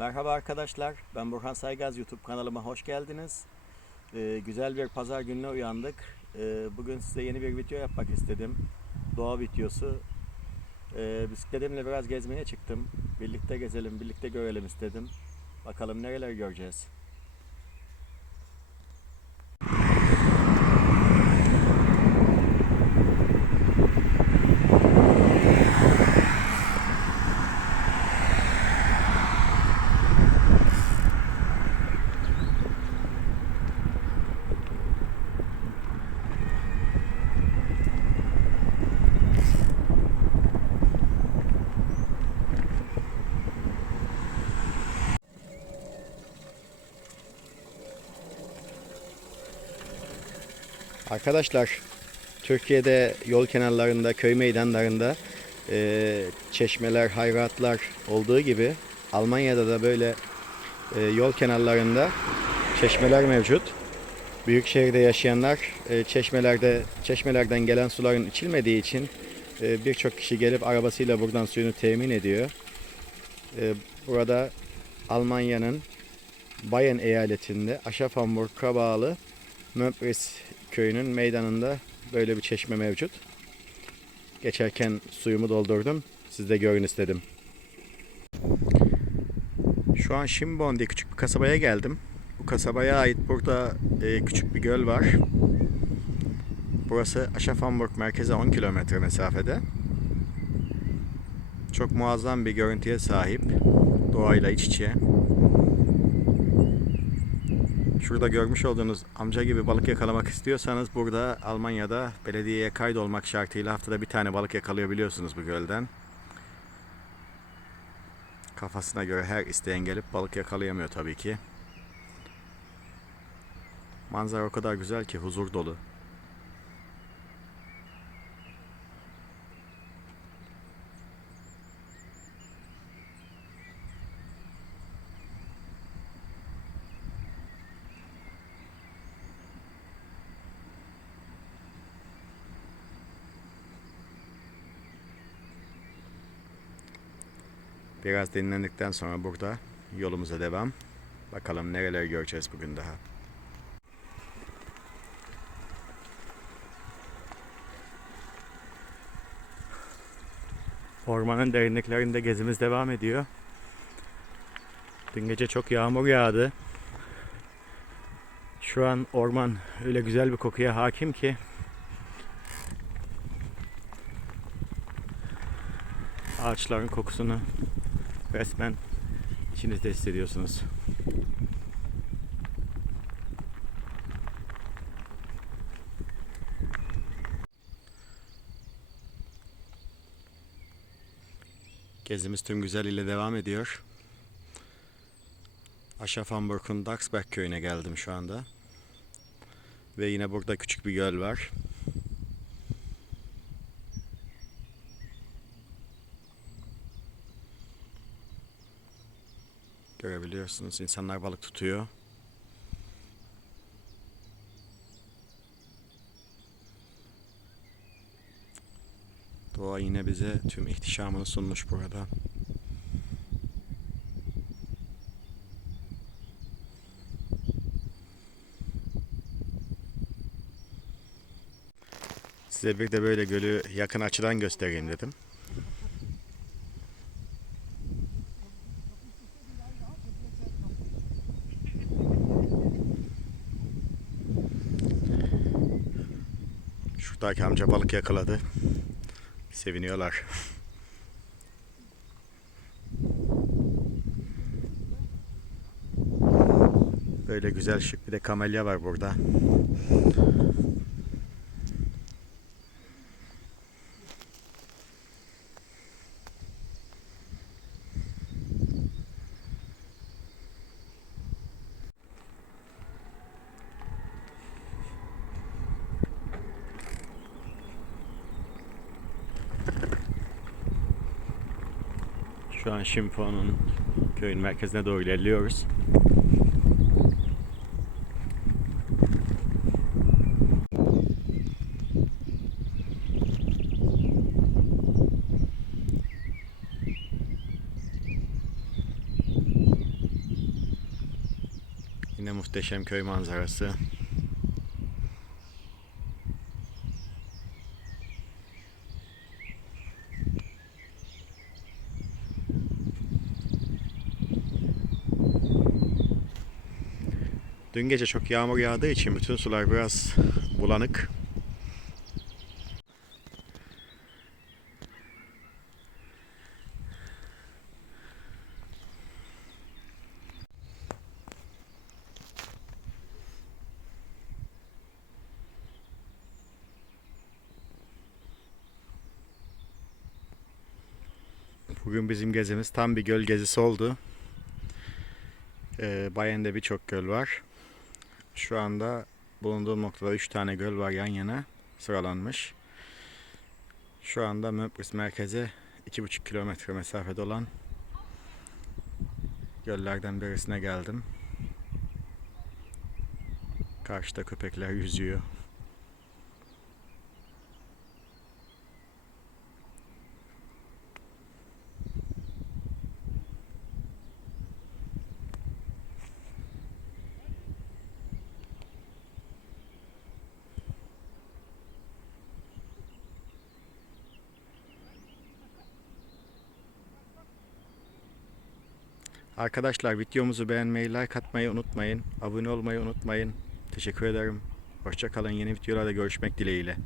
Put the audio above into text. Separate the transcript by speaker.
Speaker 1: Merhaba arkadaşlar, ben Burhan Saygaz YouTube kanalıma hoş geldiniz. Ee, güzel bir pazar gününe uyandık. Ee, bugün size yeni bir video yapmak istedim. Doğa videosu. Ee, bisikletimle biraz gezmeye çıktım. Birlikte gezelim, birlikte görelim istedim. Bakalım nereler göreceğiz. Arkadaşlar, Türkiye'de yol kenarlarında, köy meydanlarında e, çeşmeler, hayratlar olduğu gibi Almanya'da da böyle e, yol kenarlarında çeşmeler mevcut. Büyük şehirde yaşayanlar e, çeşmelerde çeşmelerden gelen suların içilmediği için e, birçok kişi gelip arabasıyla buradan suyunu temin ediyor. E, burada Almanya'nın Bayern eyaletinde Aschaffenburg'a bağlı Möbris köyünün meydanında böyle bir çeşme mevcut. Geçerken suyumu doldurdum. Siz de görün istedim. Şu an Şimbon diye küçük bir kasabaya geldim. Bu kasabaya ait burada e, küçük bir göl var. Burası Aschaffenburg merkeze 10 kilometre mesafede. Çok muazzam bir görüntüye sahip. Doğayla iç içe. Şurada görmüş olduğunuz amca gibi balık yakalamak istiyorsanız burada Almanya'da belediyeye kaydolmak şartıyla haftada bir tane balık yakalayabiliyorsunuz bu gölden. Kafasına göre her isteyen gelip balık yakalayamıyor tabii ki. Manzara o kadar güzel ki huzur dolu. Biraz dinlendikten sonra burada yolumuza devam. Bakalım nereleri göreceğiz bugün daha. Ormanın derinliklerinde gezimiz devam ediyor. Dün gece çok yağmur yağdı. Şu an orman öyle güzel bir kokuya hakim ki ağaçların kokusunu resmen içinizde hissediyorsunuz. Gezimiz tüm güzelliğiyle devam ediyor. Aschaffenburg'un Daxberg köyüne geldim şu anda. Ve yine burada küçük bir göl var. Görebiliyorsunuz insanlar balık tutuyor. Doğa yine bize tüm ihtişamını sunmuş burada. Size bir de böyle gölü yakın açıdan göstereyim dedim. Şuradaki amca balık yakaladı. Seviniyorlar. Böyle güzel şık bir de kamelya var burada. Şu an Şimfon'un köyün merkezine doğru ilerliyoruz. Yine muhteşem köy manzarası. Dün gece çok yağmur yağdığı için bütün sular biraz bulanık. Bugün bizim gezimiz tam bir göl gezisi oldu. Ee, Bayen'de birçok göl var. Şu anda bulunduğum noktada 3 tane göl var yan yana sıralanmış. Şu anda Möbris merkeze 2,5 kilometre mesafede olan göllerden birisine geldim. Karşıda köpekler yüzüyor. Arkadaşlar videomuzu beğenmeyi, like atmayı unutmayın. Abone olmayı unutmayın. Teşekkür ederim. Hoşçakalın. Yeni videolarda görüşmek dileğiyle.